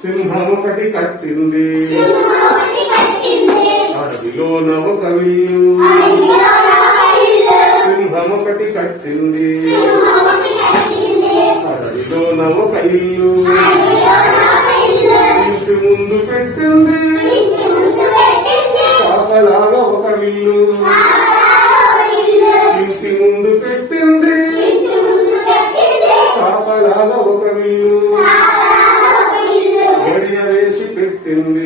సింహమొకటి కట్టింది అడవిలోన ఒక విల్లు సింహమొకటి కట్టింది అడవిలోన ఒక ఇల్లు ఇంటి ముందు పెట్టింది కాపలాగా ఒక విల్లు ఇంటి ముందు పెట్టింది కాపలాగా ఒక విల్లు గడియ వేసి పెట్టింది